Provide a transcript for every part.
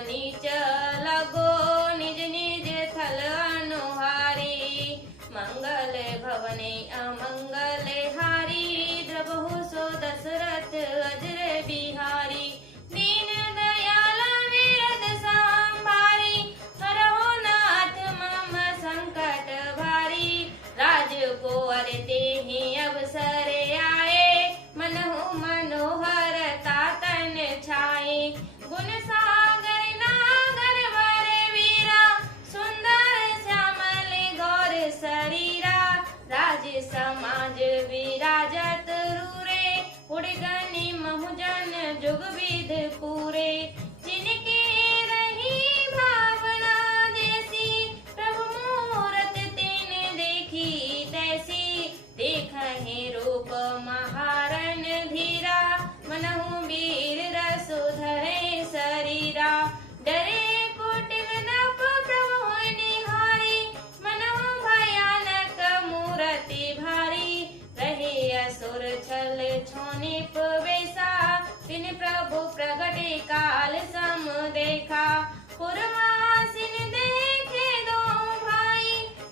नीच लगो निज निज थल अनुहारी। मंगल भवने अमंगल हारी द्रबहु सो दशरथ अजर बिहारी। दीन दयाल विरद सांभारी हरहु नाथ मम संकट भारी। राज को अरे तेहि अवसर आए मनहु मनोहर तातन छाए। गुण सागर नागर वर वीरा सुंदर श्यामल गौर शरीरा। राज समाज विराजत रूरे उड़गनि महुजन जुग विध पूरे। जिनके रही भावना जैसी प्रभु मूरत तिन देखी तैसी। देखहि रूप महारण धीरा मनहु वीर रसो धरे शरीरा। डरे कुटिल नभ प्रभु निहारी मनहु भयानक मूरति भारी। रहे असुर छल छोनिप वेसा तिन प्रभु प्रगटे काल सम देखा। पुरवासिन देखे दो भाई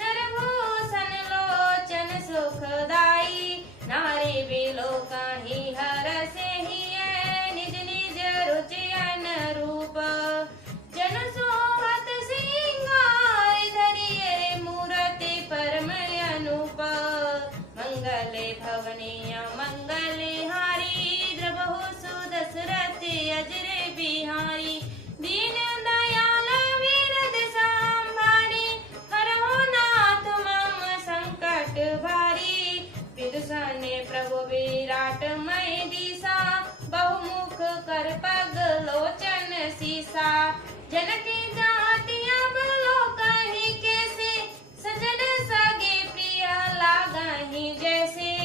नरभूषण लोचन सुखदाई। नारी बिलोकाहि हरषे हिय निज निज रुचि अनुरूप। जन सोहत सिंगार धरिए मूरति परम अनूप। मंगल भवने अमंगल हारी द्रबहु सो दशरथ अजर बिहारी। दीन दयाल विरद सांभारी हरहु नाथ मम संकट भारी। विदुषण प्रभु विराट मय दिशा बहुमुख कर पग लोचन सीसा। जनकी जाति अब लोकहि कैसे सजन सगे प्रिय लागहि जैसे।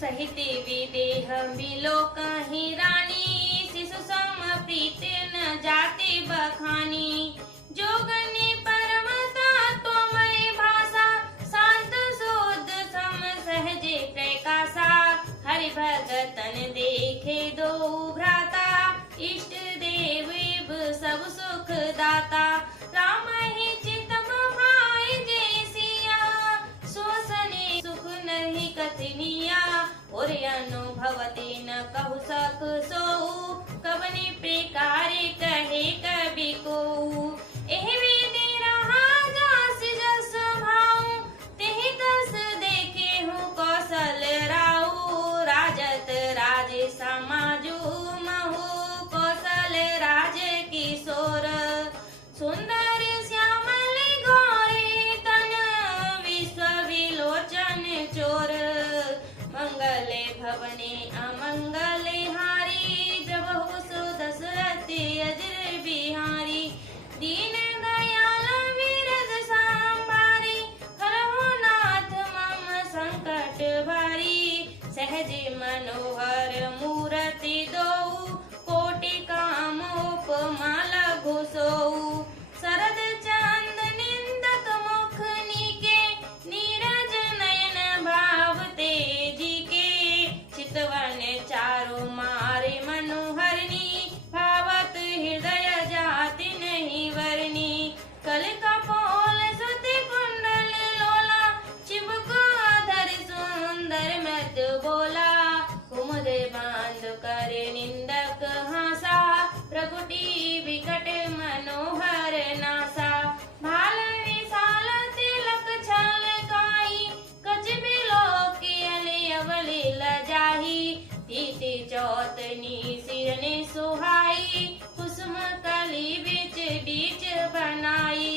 सहित विदेह बिलोकहि रानी शिशु सम प्रीत न जाति बखानी। जोगनि परमता तोमय भाषा शांत शुद्ध सम सहजे प्रकाशा। हरि भगतन देखे दो भ्राता इष्ट देव सब सुख दाता। राम ही चितम भाई जय सिया सोसने सुख नहीं कथनिया। और अनुभवते न कहु सक सोऊ कवनि प्रकार कहे कवि कोऊ। एहि विधि रहा जास जस भाऊ तेहि तस देखे हूँ कौशल राऊ। राजत राज समाजु महु कौशल राज किशोर। सुंदर श्यामल गौरी तन विश्व विलोचन चोर। मंगल भवने अमंगल हारी द्रबहु सो दशरथ अजर बिहारी। दीन दयाल विरद सांभारी हरहु नाथ मम संकट भारी। सहज मनोहर मूरति दोऊ कोटि काम उपमा लघु सोऊ। शरद चंद निंदक मुख नीके नीरज नयन भाव तेजी के। चितवन चारु मारे मनोहरनी भावत हृदय जाति नहीं वरनी। कल कपोल सुति कुंडल लोला चिबुक धर सुंदर मृदु बोला। कुमुद बांध कर निंदक हासा प्रगुटी विकट मनोहर नासा। भाल विशाल तिलक छलकाई कच बिलोकियन अवली लजाही। तीति चौतनी सिरने सुहाई कुसुम कली बीच बीच बनाई।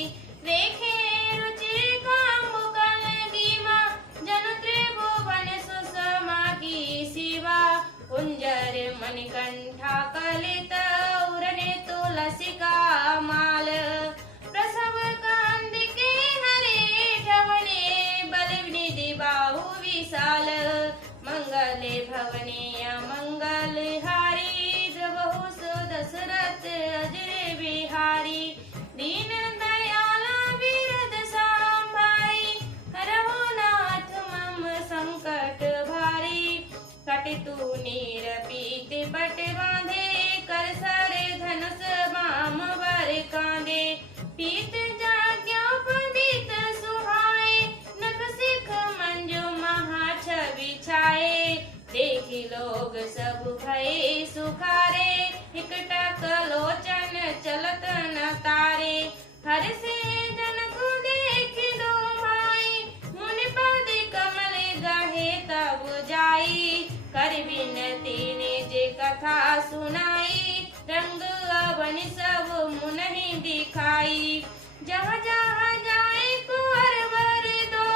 खाई। जहाँ जहाँ जाए कुंवर वर दो,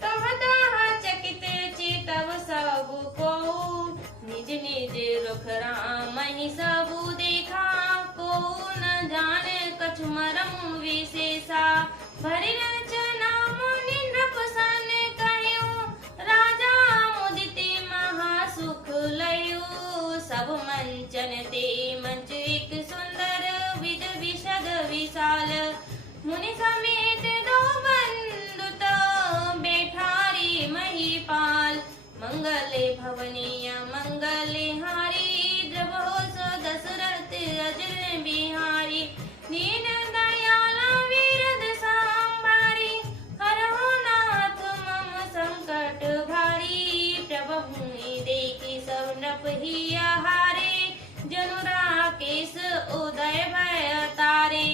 तहाँ तहाँ चकित चितव सब को। निज निज रुख राम ही सबु देखा, को न जाने कछु मरम विशेषा। भरि रचना मुनि नृपसन कह्यो, राजा मुदित महासुख लयो। सब मंचन ते मंच एक सुंदर, विध विशद विशाल। मुनि समेत दो बंधु तो, बैठारी महिपाल। मंगले भवनीय मंगले हारी, द्रवहो सो दशरथ अजर बिहारी। दीन दयाला विरद सांभारी, हरहु नाथ मम संकट भारी। प्रभु देखि सब नृप हिया हारे, जनु राकेश उदय भय तारे।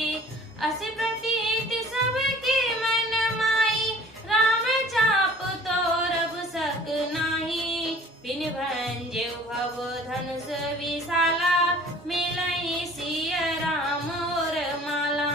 अस प्रतीत सबके मन माही, राम चाप तोरब सक नाही। बिन भंजो भव धनुष विशाला, मिलई सिय राम और माला।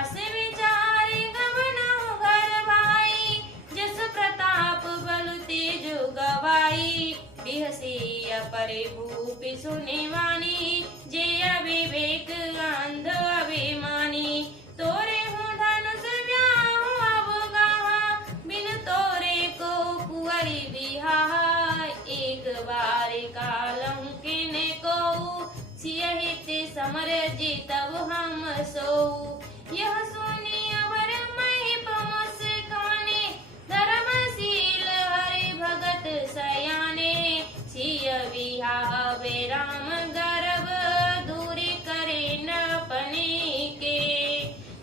अस विचार गवनहु घर भाई, जस प्रताप बल तेज गवाई। बिहसिया परे भूपि सुनि वाणी, जे अविवेक अंध अभिमानी। तोरे हूँ धनुष व्याहु अब गाहा, बिन तोरे को कुंवरी बिहाहा। एक बार कालहु किने कहूँ, सिय हित समर जीतब हम सोऊ। यह सुनी अवर महिप मुस्काने, धर्मशील हरि भगत सयाने। सिय बिहावे राम गर्भ, दूरी करे न पनी के।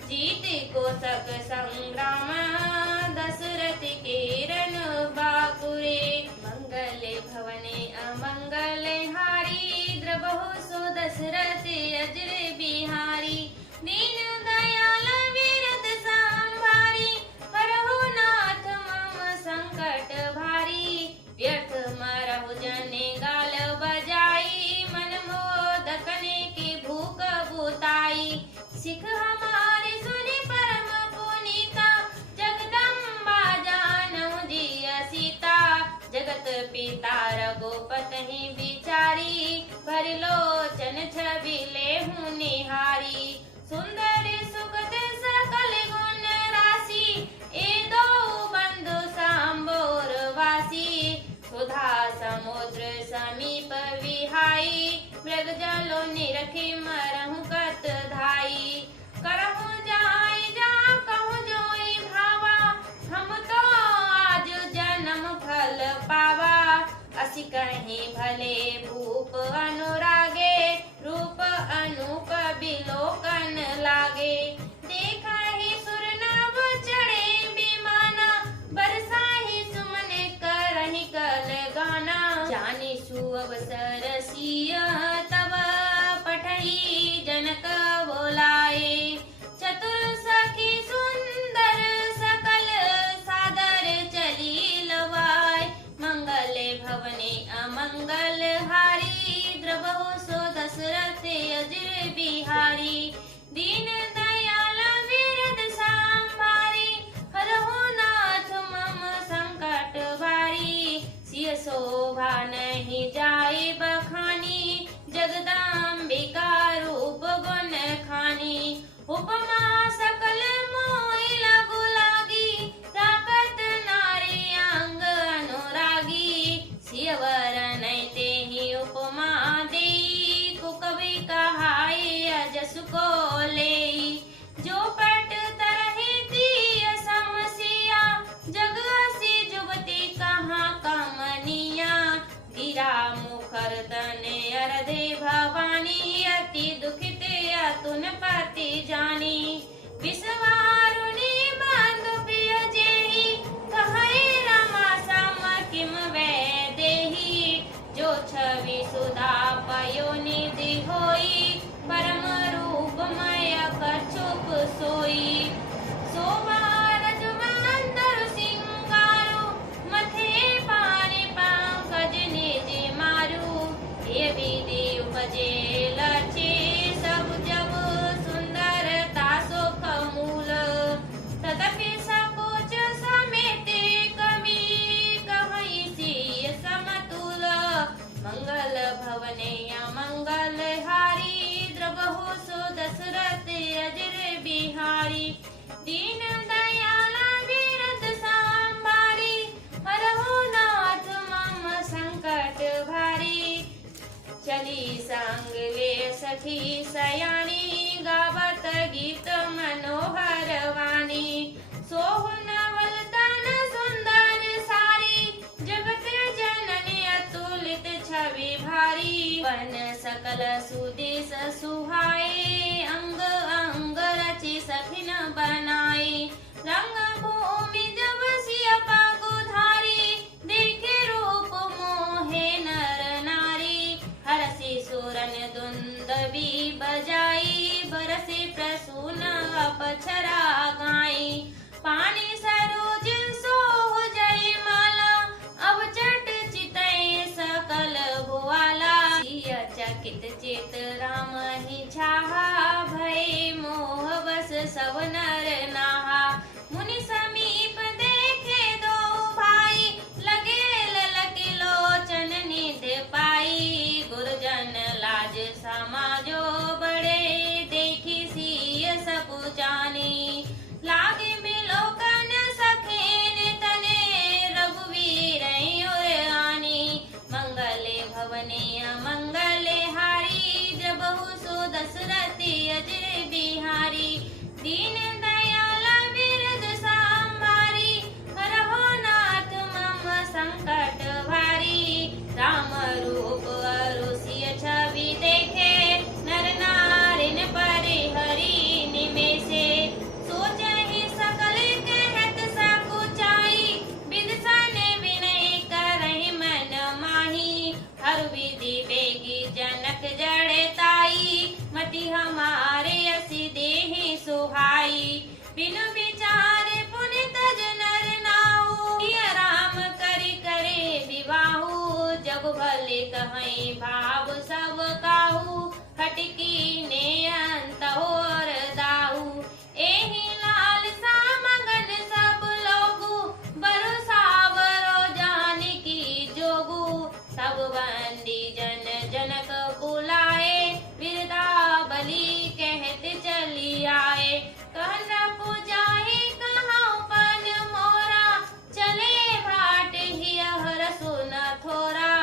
जीत कोसक संग्राम, दशरथ के रन बाकुरे। मंगले भवने अमंगले हारी, द्रवहु सो दशरथ अजर बिहारी। दीन दयाल विरद सांभारी, हरहु नाथ मम संकट भारी। व्यर्थ मरहु जने गाल बजाई, मन मोदकने की भूख बुताई। सिख हमारे सुनि परम पुनि हारी। दीन दयाला विरत सांभारी, हरहु नाथ मम संकट भारी। चली संग ले सखी सयानी, गावत गीत मनोहर वाणी। सोहु नवल तन सुंदर सारी, जगत जननी अतुलित छवि भारी। वन सकल सुदिस सुहाए, अंग अंग रचि सखिन बनाए। रंग भूमि जब सिय पगुधारी, देखे रूप मोहे नर नारी। हरसि सुरन दुंदुभि बजाई, बरसि प्रसून अपछरा गाई। पानी सरोज सोहु जय माला, अब चट चितई सकल भुआला। सिय चकित चित राम ही छाहा, भय मोह बस सब नर नाहा। मुनि समीप देखे दो भाई, लगे ललकी लोचन निध पाई। गुरजन लाज समाजो बड़े, देखी सिय सकु जानी। लागे बिलोकन सखेन तने, रघुवीर और आनी। मंगले भवने अमंगले हारी, जबहु सो दशरथि अजर बिहारी। दीन दयाला विरद सांभारी, हरहु नाथ मम संकट भारी। राम रूप अरु सिय छवि देखे, नर नारिन परिहरि निमेषे। सोचहि सकल कहत सकुचाई, विदसन विनय करहि मन माही। हर विधि बेगी जनक जड़ताई, मति हमारे असी देहि सुहाई। बिनु विचारे पुनि तज नर नाहु, हिय राम करि करे विवाहु। जग भले कहीं भाव सब काहू, खटकी ने अंत और दाहू। एहि लाल सा मगन सब लोगु, बरसा बरो जानकी जोगु। सब बंदी जन जनक बुलाए, बिरदावली कहत चली आए। कहन पुजाहि कहाँ पन मोरा, चले भाट हिय हर सुन थोरा।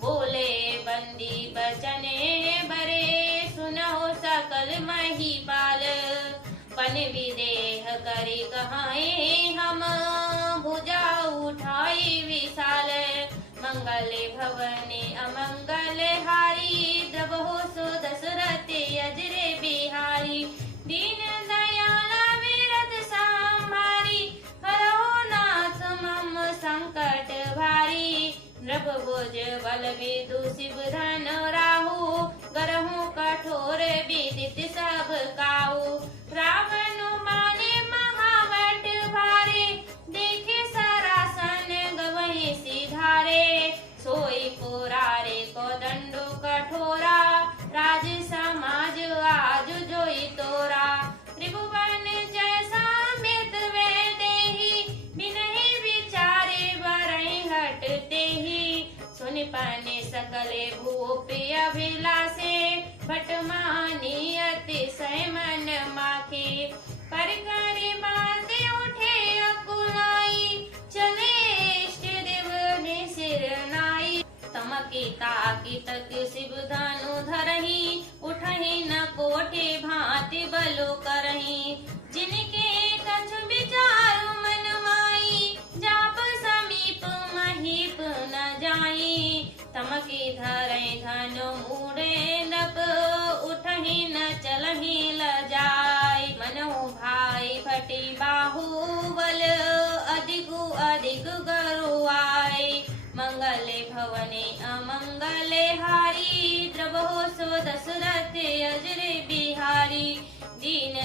बोले बंदी बचने बरे, सुनहो सकल महिपाल। पन विदेह करि कहाए हम, भुजा उठाई विशाल। मंगले भवने अमंगल हारी, द्रवहु सो दशरथि अजर बिहारी। दीन दयाला विरत सांभारी, हरहु नाथ मम संकट भारी। नृप भुज बल विदुषी धन राहु, गरहु कठोर विदित सब काहू। रावण माने महावट भारे, देखे सरासन गवहि सिधारे। सोई पुरारे को दंडो कठोरा, राज समाज आज जोई तोरा। त्रिभुवन जैसा मृत वे देहि, बिनहि विचारे बरहि हटते ही। सुनि पने सकले भूपि अभिलाषे, भट मानी अतिशय मन माखे। कर करि बात उठे अकुलाई, चले इष्ट देव ने सिर नाई। तमकी ताकी तक शिव धनु धरहि, उठहि न कोटि भांति बलो करहि। जिनके कछु विचारु मन माई, जाप समीप महीप न जाई। तमकी धरहि धनु मूढ़े नप, उठहि न चलहि लजाई। मनहु भाई फटी बाहुबल, अधिकु अधिक गरुआई। मंगले भवने अमंगले हारी, द्रवहु सो दशरथि अजर बिहारी। दीन